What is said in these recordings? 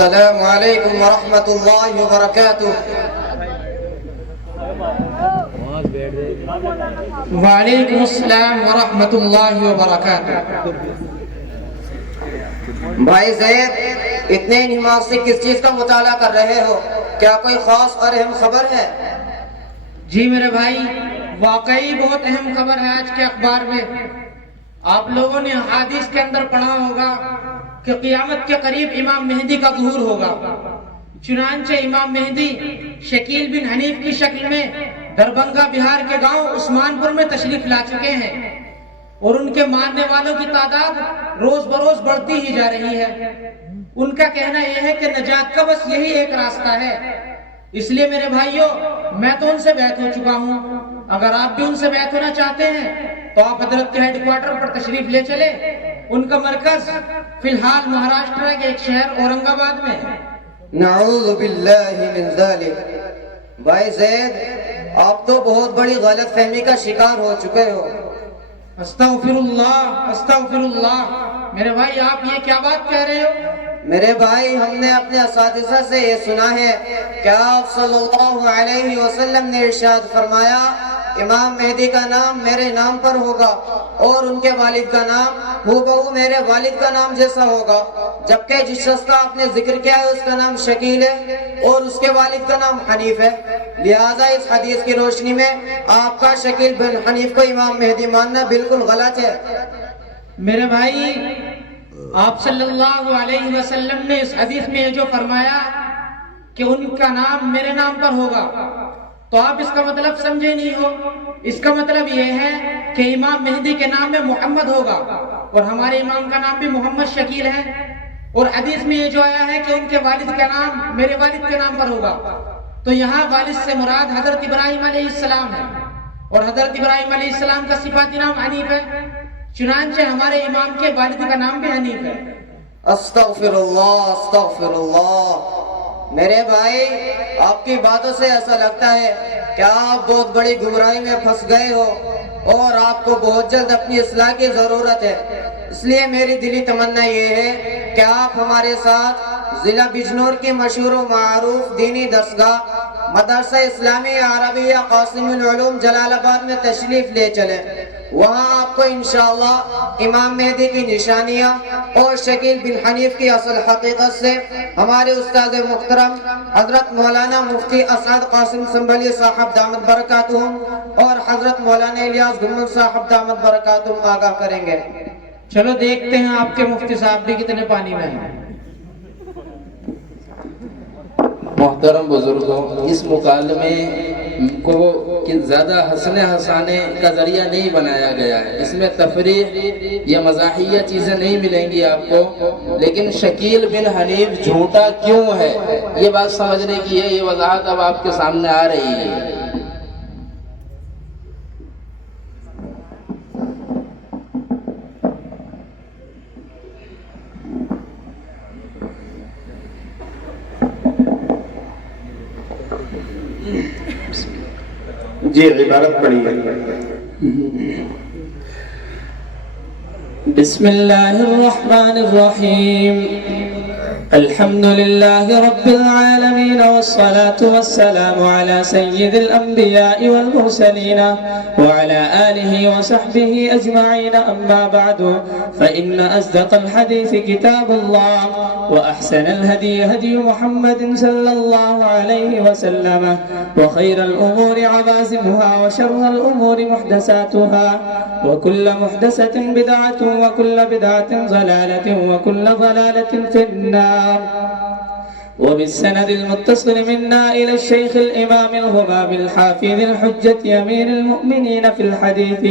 السلام علیکم ورحمۃ اللہ وبرکاتہ۔ وعلیکم السلام ورحمۃ اللہ وبرکاتہ۔ بھائی زید، اتنے دماغ سے کس چیز کا مطالعہ کر رہے ہو؟ کیا کوئی خاص اور اہم خبر ہے؟ جی میرے بھائی، واقعی بہت اہم خبر ہے آج کے اخبار میں۔ آپ لوگوں نے حدیث کے اندر پڑھا ہوگا کہ قیامت کے قریب امام مہدی کا ظہور ہوگا۔ چنانچہ امام مہدی شکیل بن حنیف کی شکل میں دربھنگہ بہار کے گاؤں عثمان پور میں تشریف لا چکے ہیں، اور ان کے ماننے والوں کی تعداد روز بروز بڑھتی ہی جا رہی ہے۔ ان کا کہنا یہ ہے کہ نجات کا بس یہی ایک راستہ ہے۔ اس لیے میرے بھائیوں، میں تو ان سے بیعت ہو چکا ہوں۔ اگر آپ بھی ان سے بیعت ہونا چاہتے ہیں تو آپ حضرت کے ہیڈ کوارٹر پر تشریف لے چلیں۔ ان کا مرکز فی الحال مہاراشٹر کے ایک شہر اورنگ آباد میں ہے۔ نعوذ باللہ من ذالک۔ بھائی زید، آپ تو بہت بڑی غلط فہمی کا شکار ہو چکے ہو۔ استغفر اللہ، استغفر اللہ۔ میرے بھائی، آپ یہ کیا بات کہہ رہے ہو؟ میرے بھائی، ہم نے اپنے اساتذہ سے یہ سنا ہے کہ آپ صلی اللہ علیہ وسلم نے ارشاد فرمایا، امام مہدی کا نام میرے نام پر ہوگا اور ان کے والد کا نام ہو بہو میرے والد کا نام جیسا ہوگا، جبکہ جس شخص کا آپ نے ذکر کیا ہے اس کا نام شکیل ہے اور اس کے والد کا نام حنیف ہے۔ لہٰذا اس حدیث کی روشنی میں آپ کا شکیل بن حنیف کو امام مہدی ماننا بالکل غلط ہے۔ میرے بھائی، آپ صلی اللہ علیہ وسلم نے اس حدیث میں یہ جو فرمایا کہ ان کا نام میرے نام پر ہوگا، تو آپ اس کا مطلب سمجھے نہیں ہو۔ اس کا مطلب یہ ہے کہ امام مہدی کے نام میں محمد ہوگا، اور ہمارے امام کا نام بھی محمد شکیل ہے، اور حدیث میں یہ جو آیا ہے کہ ان کے والد کا نام میرے والد کے نام پر ہوگا، تو یہاں والد سے مراد حضرت ابراہیم علیہ السلام ہے، اور حضرت ابراہیم علیہ السلام کا صفاتی نام حنیف ہے۔ چنانچہ ہمارے امام کے والد کا نام بھی حنیف ہے۔ استغفر اللہ، استغفر اللہ۔ میرے بھائی، آپ کی باتوں سے ایسا لگتا ہے کہ آپ بہت بڑی گمراہی میں پھنس گئے ہو اور آپ کو بہت جلد اپنی اصلاح کی ضرورت ہے۔ اس لیے میری دلی تمنا یہ ہے کہ آپ ہمارے ساتھ ضلع بجنور کی مشہور و معروف دینی درسگاہ مدرسہ اسلامی عربیہ قاسم العلوم جلال آباد میں تشریف لے چلیں۔ وہاں آپ کو انشاءاللہ امام مہدی کی نشانیاں اور شکیل بن حنیف کی اصل حقیقت سے ہمارے استاد محترم حضرت مولانا مفتی اسعد قاسم سنبھلی صاحب دامت برکاتہم اور حضرت مولانا الیاس گھمن صاحب دامت برکاتہم آگاہ کریں گے۔ چلو دیکھتے ہیں آپ کے مفتی صاحب بھی کتنے پانی میں ہیں۔ محترم بزرگوں، اس مکالمے کو زیادہ ہنسنے ہنسانے کا ذریعہ نہیں بنایا گیا ہے، اس میں تفریح یا مزاحیہ چیزیں نہیں ملیں گی آپ کو، لیکن شکیل بن حنیف جھوٹا کیوں ہے یہ بات سمجھنے کی ہے۔ یہ وضاحت اب آپ کے سامنے آ رہی ہے۔ جی عبارت پڑھیے۔ بسم اللہ الرحمن الرحیم، الحمد للہ رب العالمین والصلاة والسلام على سید الانبیاء والمرسلین وعلى آلہ وصحبہ اجمعین، اما بعد فإن اصدق الحدیث کتاب اللہ وأحسن الهدي هدي محمد صلى الله عليه وسلم وخير الأمور عوازمها وشر الأمور محدثاتها وكل محدثة بدعة وكل بدعة ضلالة وكل ضلالة في النار، وبالسند المتصل منا إلى الشيخ الإمام الهمام الحافظ الحجة أمير المؤمنين في الحديث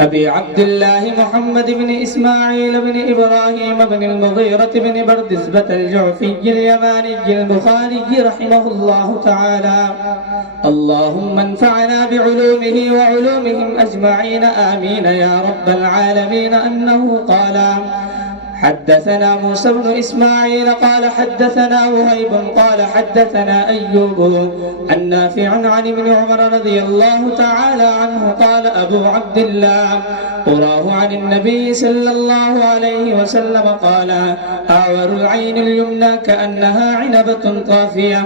أبي عبد الله محمد بن إسماعيل بن إبراهيم بن المغيرة بن بردزبة الجعفي اليماني البخاري رحمه الله تعالى. اللهم انفعنا بعلومه وعلومهم أجمعين آمين يا رب العالمين. أنه قال: حدثنا موسى بن إسماعيل قال حدثنا وهيب قال حدثنا أيوب عن نافع عن ابن عمر رضي الله تعالى عنه قال أبو عبد الله أراه عن النبي صلى الله عليه وسلم قال أعور العين اليمنى كأنها عنبة طافية.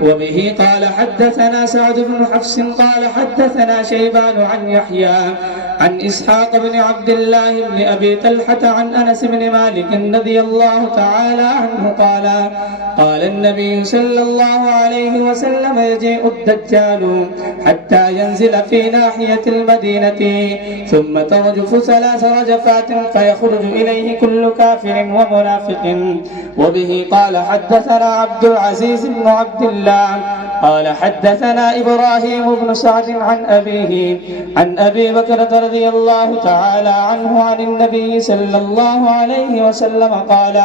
وبه قال حدثنا سعد بن حفص قال حدثنا شيبان عن يحيى عن إسحاق بن عبد الله بن أبي طلحة عن أنس بن مالك رضي الله تعالى عنه قال قال النبي صلى الله عليه وسلم يجيء الدجال حتى ينزل في ناحية المدينة ثم ترجف 3 رجفات فيخرج إليه كل كافر ومنافق. وبه قال حدثنا عبد العزيز بن عبد الله قال حدثنا إبراهيم بن سعد عن أبيه عن أبي بكر رضي الله تعالى عنه عن النبي صلى الله عليه وسلم قال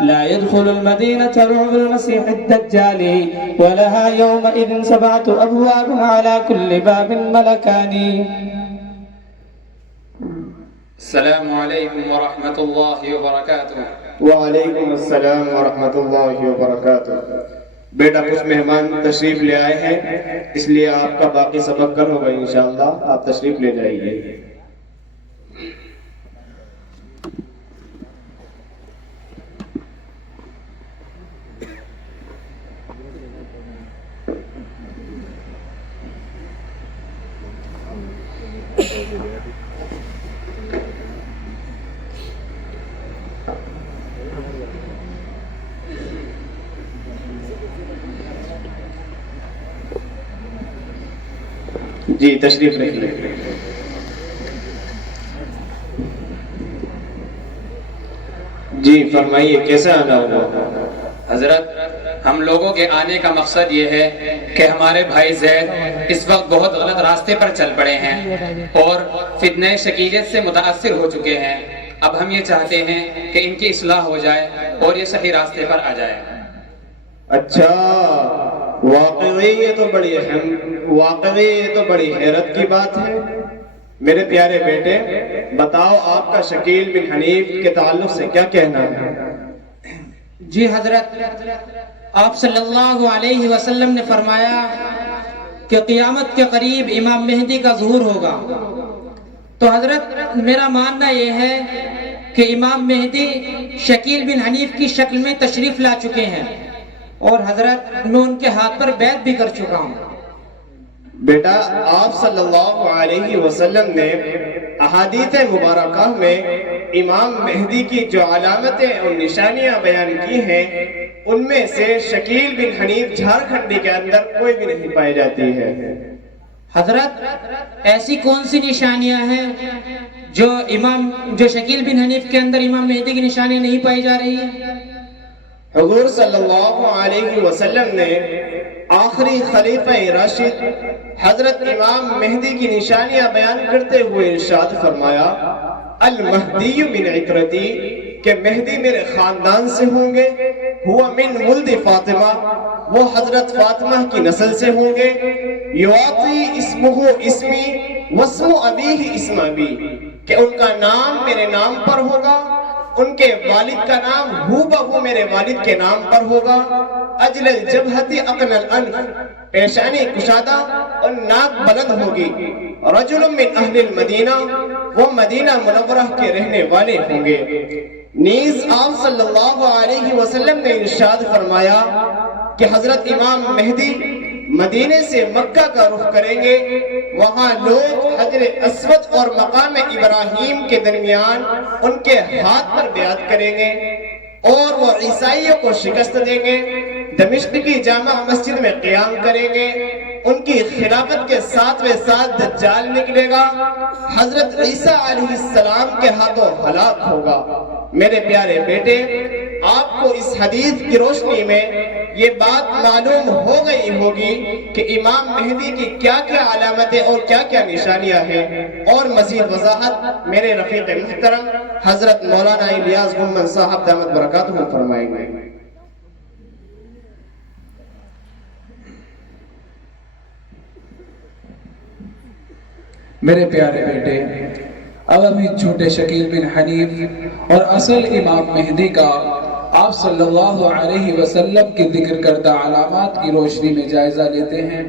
لا يدخل المدينة رعب المسيح الدجال ولها يومئذ 7 أبواب على كل باب ملكان. السلام عليكم ورحمة الله وبركاته. وعلیکم السلام ورحمۃ اللہ وبرکاتہ. بیٹا کچھ مہمان تشریف لے آئے ہیں، اس لیے آپ کا باقی سبق کل ہوگا انشاءاللہ. آپ تشریف لے جائیے. جی تشریف رکھ لیں. جی فرمائیے کیسا آنا ہوا؟ حضرت ہم لوگوں کے آنے کا مقصد یہ ہے کہ ہمارے بھائی زید اس وقت بہت غلط راستے پر چل پڑے ہیں اور فتنہ شکیلیت سے متاثر ہو چکے ہیں. اب ہم یہ چاہتے ہیں کہ ان کی اصلاح ہو جائے اور یہ صحیح راستے پر آ جائے. اچھا، واقعی یہ تو بڑی حیرت کی بات ہے. میرے پیارے بیٹے بتاؤ آپ کا شکیل بن حنیف کے تعلق سے کیا کہنا ہے؟ جی حضرت، آپ صلی اللہ علیہ وسلم نے فرمایا کہ قیامت کے قریب امام مہدی کا ظہور ہوگا. تو حضرت میرا ماننا یہ ہے کہ امام مہدی شکیل بن حنیف کی شکل میں تشریف لا چکے ہیں اور حضرت میں ان کے ہاتھ پر بیعت بھی کر چکا ہوں. بیٹا آپ صلی اللہ علیہ وسلم نے احادیث مبارکہ میں امام مہدی کی جو علامتیں اور نشانیاں بیان کی ہیں ان میں سے شکیل بن حنیف جھارکھنڈی کے اندر کوئی بھی نہیں پائی جاتی ہے. حضرت ایسی کون سی نشانیاں ہیں جو شکیل بن حنیف کے اندر امام مہدی کی نشانیاں نہیں پائی جا رہی ہیں؟ حضور صلی اللہ علیہ وسلم نے آخری خلیفہ راشد حضرت امام مہدی کی نشانیاں بیان کرتے ہوئے ارشاد فرمایا المہدی من عترتی، کہ مہدی میرے خاندان سے ہوں گے. ہوا من ولد فاطمہ، وہ حضرت فاطمہ کی نسل سے ہوں گے. یعطی اسمہ اسمی واسم ابیہ اسم ابی، کہ ان کا نام میرے نام پر ہوگا، ان کے والد کا نام ہو بہو میرے والد کے نام پر ہوگا. اجل الجبہتی اقن الانف، پیشانی کشادہ اور ناک بلند ہوگی. رجل من اہل المدینہ، وہ مدینہ منورہ کے رہنے والے ہوں گے. نیز آپ صلی اللہ علیہ وسلم نے ارشاد فرمایا کہ حضرت امام مہدی مدینے سے مکہ کا رخ کریں گے. وہاں لوگ حجر اسود اور مقام ابراہیم کے درمیان ان کے ہاتھ پر بیعت کریں گے اور وہ عیسائیوں کو شکست دیں گے. دمشق کی جامع مسجد میں قیام کریں گے. ان کی خلافت کے 7ویں سال دجال نکلے گا. حضرت عیسیٰ علیہ السلام کے ہاتھوں ہلاک ہوگا. میرے پیارے بیٹے آپ کو اس حدیث کی روشنی میں یہ بات معلوم ہو گئی ہوگی کہ امام مہدی کی کیا کیا علامتیں اور کیا کیا نشانیاں ہیں. اور مزید وضاحت میرے رفیق محترم حضرت مولانا الیاس گمن صاحب دامت برکاتہ فرمائیں گے. میرے پیارے بیٹے اب ابھی چھوٹے شکیل بن حنیف اور اصل امام مہدی کا آپ صلی اللہ علیہ وسلم کے ذکر کردہ علامات کی روشنی میں جائزہ لیتے ہیں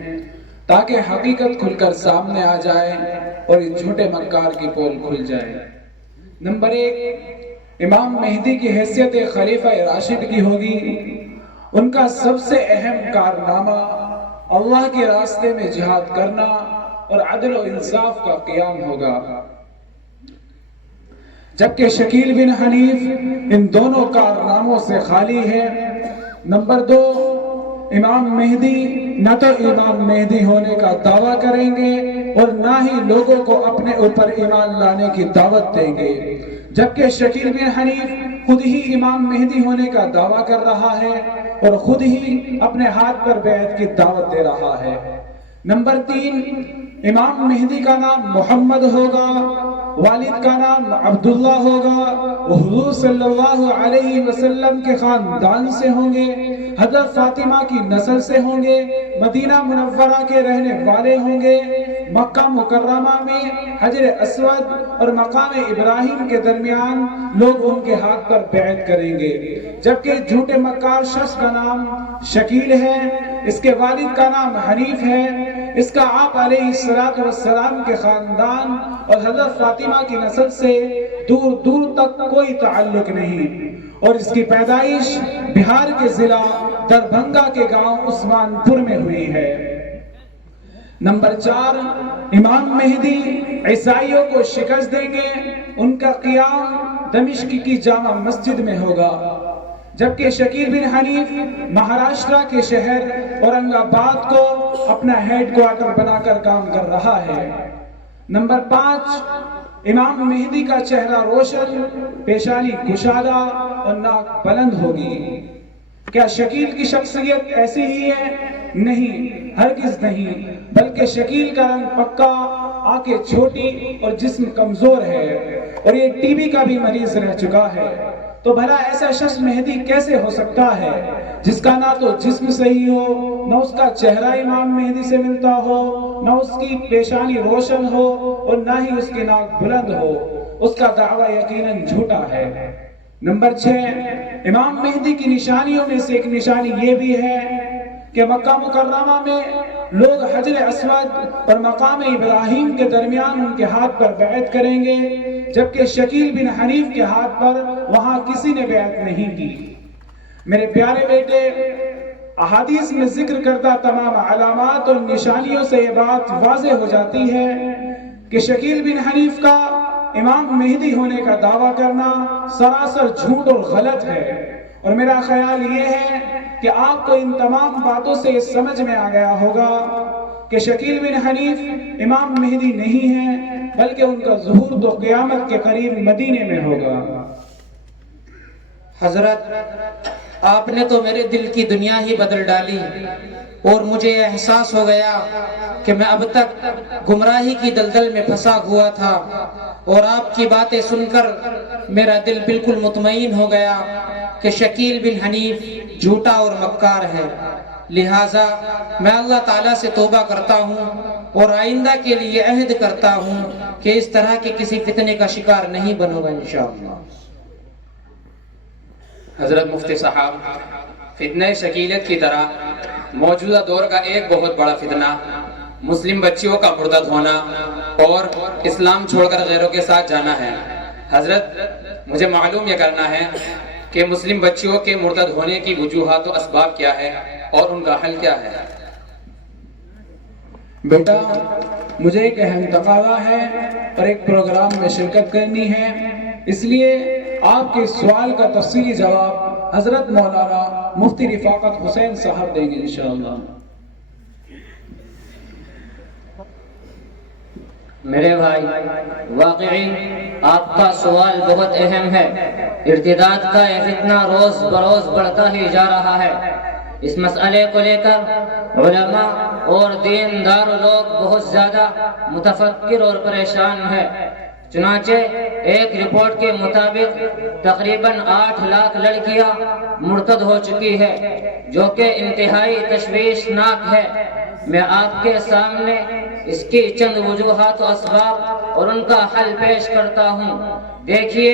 تاکہ حقیقت کھل کر سامنے آ جائے اور اس جھوٹے مکار کی پول کھل جائے۔ نمبر 1، امام مہدی کی حیثیت خلیفہ راشد کی ہوگی۔ ان کا سب سے اہم کارنامہ اللہ کے راستے میں جہاد کرنا اور عدل و انصاف کا قیام ہوگا، جبکہ شکیل بن حنیف ان دونوں کارناموں سے خالی ہے۔ نمبر 2، امام مہدی نہ تو امام مہدی ہونے کا دعویٰ کریں گے اور نہ ہی لوگوں کو اپنے اوپر ایمان لانے کی دعوت دیں گے، جبکہ شکیل بن حنیف خود ہی امام مہدی ہونے کا دعویٰ کر رہا ہے اور خود ہی اپنے ہاتھ پر بیعت کی دعوت دے رہا ہے۔ نمبر 3، امام مہدی کا نام محمد ہوگا، والد کا نام عبداللہ ہوگا، وہ حضور صلی اللہ علیہ وسلم کے خاندان سے ہوں گے، حضرت فاطمہ کی نسل سے ہوں گے، مدینہ منورہ کے رہنے والے ہوں گے، مکہ مکرمہ میں حجر اسود اور مقام ابراہیم کے درمیان لوگ ان کے ہاتھ پر بیعت کریں گے، جبکہ جھوٹے مکار شخص کا نام شکیل ہے، اس کے والد کا نام حنیف ہے، اس کا آپ علیہ السلام کے خاندان اور حضرت فاطمہ کی نسل سے دور دور تک کوئی تعلق نہیں، اور اس کی پیدائش بہار کے ضلع دربھنگا کے گاؤں عثمان پور میں ہوئی ہے۔ نمبر 4، امام مہدی عیسائیوں کو شکست دیں گے، ان کا قیام دمشق کی جامع مسجد میں ہوگا، جبکہ شکیل بن حنیف مہاراشٹرا کے شہر اورنگ آباد کو اپنا ہیڈ کوارٹر بنا کر کام کر رہا ہے۔ نمبر 5، امام مہدی کا چہرہ روشن، پیشانی کشادہ اور ناک بلند ہوگی۔ کیا شکیل کی شخصیت ایسی ہی ہے؟ نہیں، ہرگز نہیں، بلکہ شکیل کا رنگ پکا، آنکھیں چھوٹی اور جسم کمزور ہے، اور یہ ٹی بی کا بھی مریض رہ چکا ہے۔ تو بھلا ایسا شخص مہدی کیسے ہو سکتا ہے جس کا نہ تو جسم صحیح ہو، نہ اس کا چہرہ امام مہدی سے ملتا ہو، نہ اس کی پیشانی روشن ہو اور نہ ہی اس کی ناک بلند ہو؟ اس کا دعویٰ یقیناً جھوٹا ہے۔ نمبر 6، امام مہدی کی نشانیوں میں سے ایک نشانی یہ بھی ہے کہ مکہ مکرمہ میں لوگ حجر اسود اور مقام ابراہیم کے درمیان ان کے ہاتھ پر بیعت کریں گے، جبکہ شکیل بن حنیف کے ہاتھ پر وہاں کسی نے بیعت نہیں کی۔ میرے پیارے بیٹے، احادیث میں ذکر کردہ تمام علامات اور نشانیوں سے یہ بات واضح ہو جاتی ہے کہ شکیل بن حنیف کا امام مہدی ہونے کا دعویٰ کرنا سراسر جھوٹ اور غلط ہے، اور میرا خیال یہ ہے کہ آپ کو ان تمام باتوں سے یہ سمجھ میں آ گیا ہوگا کہ شکیل بن حنیف امام مہدی نہیں ہے، بلکہ ان کا ظہور تو قیامت کے قریب مدینے میں ہوگا۔ حضرت، آپ نے تو میرے دل کی دنیا ہی بدل ڈالی، اور مجھے احساس ہو گیا کہ میں اب تک گمراہی کی دلدل میں پھنسا ہوا تھا، اور آپ کی باتیں سن کر میرا دل بالکل مطمئن ہو گیا کہ شکیل بن حنیف جھوٹا اور مکار ہے۔ لہٰذا میں اللہ تعالیٰ سے توبہ کرتا ہوں اور آئندہ کے لیے عہد کرتا ہوں کہ اس طرح کے کسی فتنے کا شکار نہیں بنوں گا انشاءاللہ۔ حضرت مفتی صاحب، فتنہ شکیلیت کی طرح موجودہ دور کا ایک بہت بڑا فتنہ مسلم بچیوں کا مرتد ہونا اور اسلام چھوڑ کر غیروں کے ساتھ جانا ہے۔ حضرت، مجھے معلوم یہ کرنا ہے کہ مسلم بچیوں کے مرتد ہونے کی وجوہات و اسباب کیا ہے اور ان کا حل کیا ہے؟ بیٹا، مجھے ایک اہم تقاضا ہے اور ایک پروگرام میں شرکت کرنی ہے، اس لیے آپ کے سوال کا تفصیلی جواب حضرت مولانا مفتی رفاقت حسین صاحب دیں گے انشاءاللہ۔ میرے بھائی، واقعی آپ کا سوال بہت اہم ہے۔ ارتداد کا یہ فتنہ روز بروز بڑھتا ہی جا رہا ہے۔ اس مسئلے کو لے کر علماء اور دیندار لوگ بہت زیادہ متفکر اور پریشان ہیں۔ چنانچہ ایک رپورٹ کے مطابق تقریباً 8 لاکھ لڑکیاں مرتد ہو چکی ہے، جو کہ انتہائی تشویشناک ہے۔ میں آپ کے سامنے اس کی چند وجوہات و اسباب اور ان کا حل پیش کرتا ہوں۔ دیکھیے،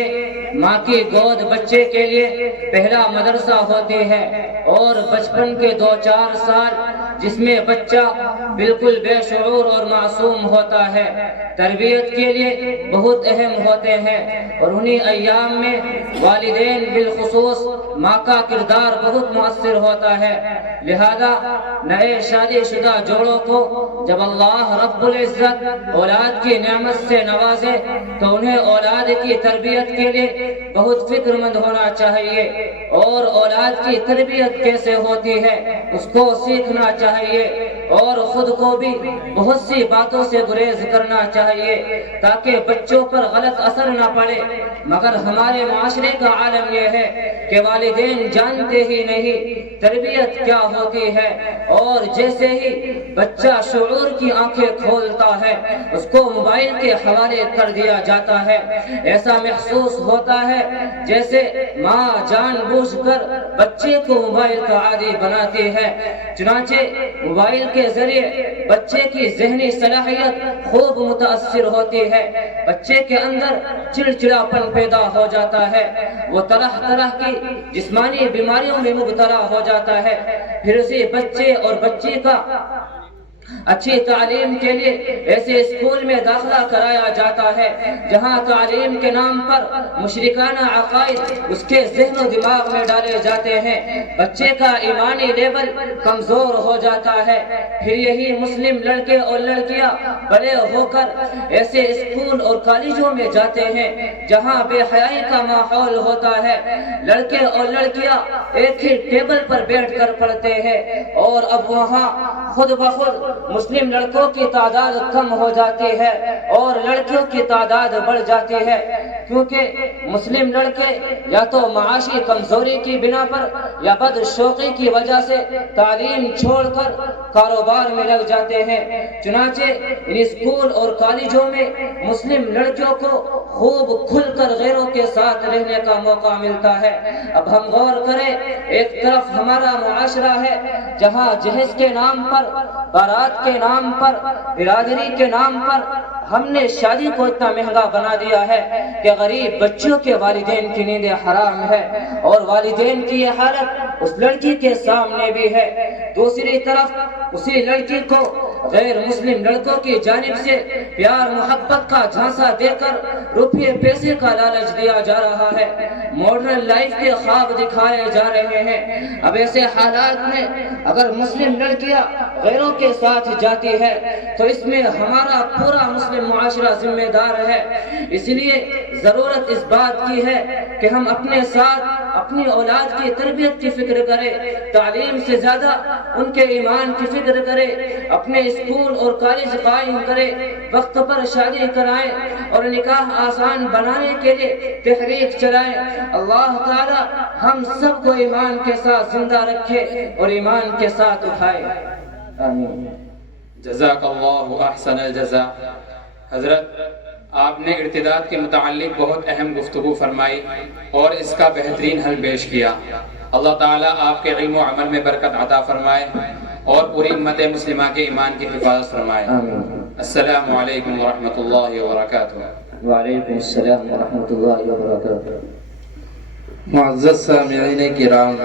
ماں کی گود بچے کے لیے پہلا مدرسہ ہوتی ہے، اور بچپن کے 2-4 سال جس میں بچہ بالکل بے شعور اور معصوم ہوتا ہے، تربیت کے لیے بہت اہم ہوتے ہیں، اور انہی ایام میں والدین بالخصوص ماں کا کردار بہت مؤثر ہوتا ہے۔ لہذا نئے شادی شدہ جوڑوں کو جب اللہ رب العزت اولاد کی نعمت سے نوازے تو انہیں اولاد کی تربیت کے لیے بہت فکر مند ہونا چاہیے، اور اولاد کی تربیت کیسے ہوتی ہے اس کو سیکھنا چاہیے، اور خود کو بھی بہت سی باتوں سے گریز کرنا چاہیے تاکہ بچوں پر غلط اثر نہ پڑے۔ مگر ہمارے معاشرے کا عالم یہ ہے کہ والدین جانتے ہی نہیں تربیت کیا ہوتی ہے، اور جیسے ہی بچہ شعور کی آنکھیں کھولتا ہے اس کو موبائل کے حوالے کر دیا جاتا ہے۔ ایسا محسوس ہوتا ہے جیسے ماں جان بوجھ کر بچے کو موبائل کا عادی بناتی ہے۔ چنانچہ موبائل کے ذریعے بچے کی ذہنی صلاحیت خوب متاثر ہوتی ہے، بچے کے اندر چڑچڑاپن پیدا ہو جاتا ہے، وہ طرح طرح کی جسمانی بیماریوں میں مبتلا ہو جاتا ہے۔ پھر اسی بچے اور بچی کا اچھی تعلیم کے لیے ایسے اسکول میں داخلہ کرایا جاتا ہے جہاں تعلیم کے نام پر مشرکانہ عقائد اس کے ذہن و دماغ میں ڈالے جاتے ہیں، بچے کا ایمانی لیول کمزور ہو جاتا ہے۔ پھر یہی مسلم لڑکے اور لڑکیاں بڑے ہو کر ایسے اسکول اور کالجوں میں جاتے ہیں جہاں بے حیائی کا ماحول ہوتا ہے، لڑکے اور لڑکیاں ایک ہی ٹیبل پر بیٹھ کر پڑھتے ہیں، اور اب وہاں خود بخود مسلم لڑکوں کی تعداد کم ہو جاتی ہے اور لڑکیوں کی تعداد بڑھ جاتی ہے، کیونکہ مسلم لڑکے یا تو معاشی کمزوری کی بنا پر یا بد شوقی کی وجہ سے تعلیم چھوڑ کر کاروبار میں لگ جاتے ہیں۔ چنانچہ ان اسکول اور کالجوں میں مسلم لڑکیوں کو خوب کھل کر غیروں کے ساتھ رہنے کا موقع ملتا ہے۔ اب ہم غور کریں، ایک طرف ہمارا معاشرہ ہے جہاں جہیز کے نام پر، بارات کے نام پر، برادری کے نام پر ہم نے شادی کو اتنا مہنگا بنا دیا ہے کہ غریب بچوں کے والدین کی نیندیں حرام ہے، اور والدین کی یہ حالت اس لڑکی کے سامنے بھی ہے۔ دوسری طرف اسی لڑکی کو غیر مسلم لڑکوں کی جانب سے پیار محبت کا جھانسا دے کر روپے پیسے کا لالچ دیا جا رہا ہے، ماڈرن لائف کے خواب دکھائے جا رہے ہیں۔ اب ایسے حالات میں اگر مسلم لڑکیاں غیروں کے ساتھ جاتی ہے تو اس میں ہمارا پورا مسلم معاشرہ ذمہ دار ہے۔ اس لیے ضرورت اس بات کی ہے کہ ہم اپنے ساتھ اپنی اولاد کی تربیت کی فکر کریں، تعلیم سے زیادہ ان کے ایمان کی فکر کریں، اپنے اسکول اور کالج قائم کریں، وقت پر شادی کرائیں اور نکاح آسان بنانے کے لیے تحریک چلائیں۔ اللہ تعالی ہم سب کو ایمان کے ساتھ زندہ رکھے اور ایمان کے ساتھ اٹھائے، آمین۔ جزاک اللہ احسن الجزاء۔ حضرت، آپ نے ارتداد کے متعلق بہت اہم گفتگو فرمائی اور اس کا بہترین حل پیش کیا۔ اللہ تعالیٰ آپ کے علم و عمل میں برکت عطا فرمائے اور پوری امت مسلمہ کے ایمان کی حفاظت فرمائے۔ السلام علیکم ورحمۃ اللہ وبرکاتہ۔ وعلیکم السلام ورحمۃ اللہ وبرکاتہ۔ معزز سامعین کرام،